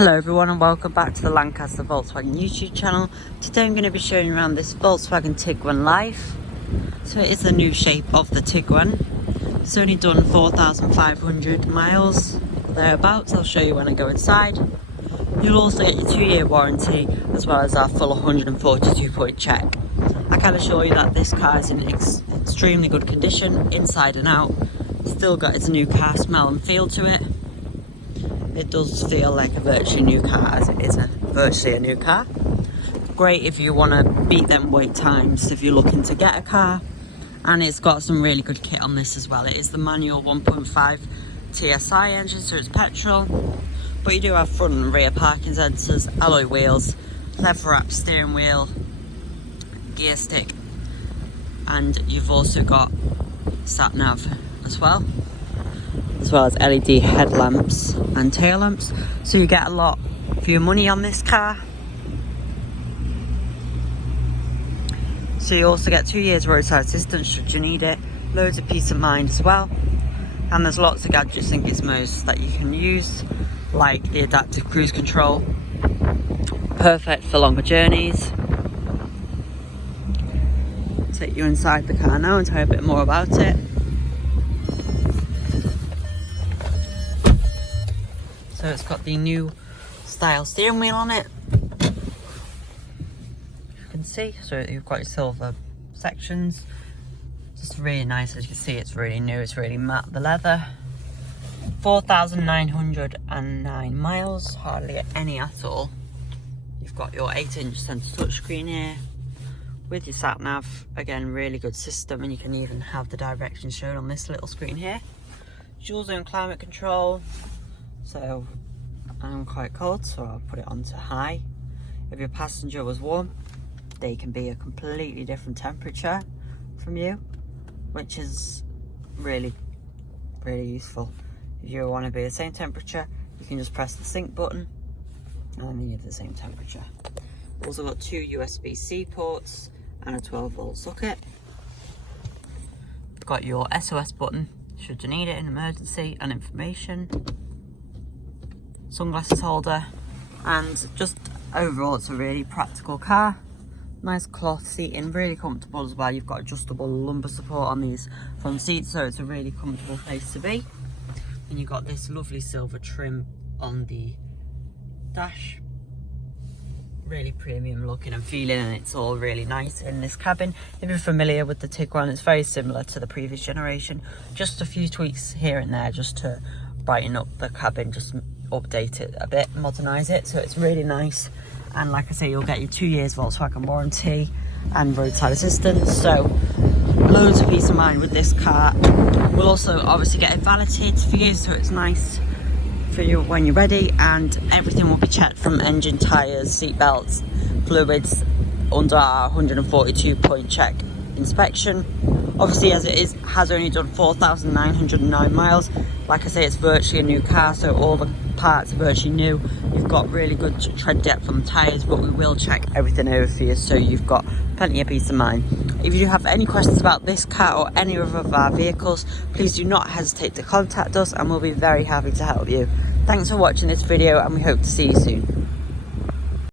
Hello everyone and welcome back to the Lancaster Volkswagen YouTube channel. Today I'm going to be showing you around this Volkswagen Tiguan Life. So it is the new shape of the Tiguan. It's only done 4,500 miles thereabouts. I'll show you when I go inside. You'll also get your 2-year warranty as well as our full 142-point check. I can assure you that this car is in extremely good condition inside and out. Still got its new car smell and feel to it. It does feel like a virtually new car, as it is virtually a new car. Great if you want to beat them wait times if you're looking to get a car. And it's got some really good kit on this as well. It is the manual 1.5 TSI engine, so it's petrol. But you do have front and rear parking sensors, alloy wheels, leather wrapped steering wheel, gear stick, and you've also got sat nav as well as LED headlamps and tail lamps, so you get a lot for your money on this car. So you also get 2 years roadside assistance should you need it, loads of peace of mind as well, and there's lots of gadgets and gizmos that you can use, like the adaptive cruise control, perfect for longer journeys. I'll take you inside the car now and tell you a bit more about it. So it's got the new style steering wheel on it, you can see. So you've got your silver sections, just really nice. As you can see, it's really new, it's really matte, the leather. 4,909 miles, hardly any at all. You've got your 8-inch centre touchscreen here with your sat nav. Again, really good system, and you can even have the directions shown on this little screen here. Dual zone climate control. So I'm quite cold, so I'll put it on to high. If your passenger was warm, they can be a completely different temperature from you, which is really useful. If you want to be the same temperature, you can just press the sync button and then you're the same temperature. Also got 2 USB-C ports and a 12-volt socket. Got your SOS button should you need it in emergency, and information. Sunglasses holder, and just overall it's a really practical car. Nice cloth seating, really comfortable as well. You've got adjustable lumbar support on these front seats, so it's a really comfortable place to be. And you've got this lovely silver trim on the dash, really premium looking and feeling, and it's all really nice in this cabin. If you're familiar with the Tiguan, it's very similar to the previous generation, just a few tweaks here and there just to brighten up the cabin, just update it a bit, modernize it, so it's really nice. And like I say, you'll get your 2 years Volkswagen warranty and roadside assistance, so loads of peace of mind with this car. We'll also obviously get it validated for you, so it's nice for you when you're ready, and everything will be checked from engine, tyres, seat belts, fluids under our 142-point check inspection. Obviously, as it has only done 4,909 miles, like I say, it's virtually a new car, so all the parts are virtually new. You've got really good tread depth on the tyres, but we will check everything over for you, so you've got plenty of peace of mind. If you have any questions about this car or any of our vehicles, please do not hesitate to contact us and we'll be very happy to help you. Thanks for watching this video, and we hope to see you soon.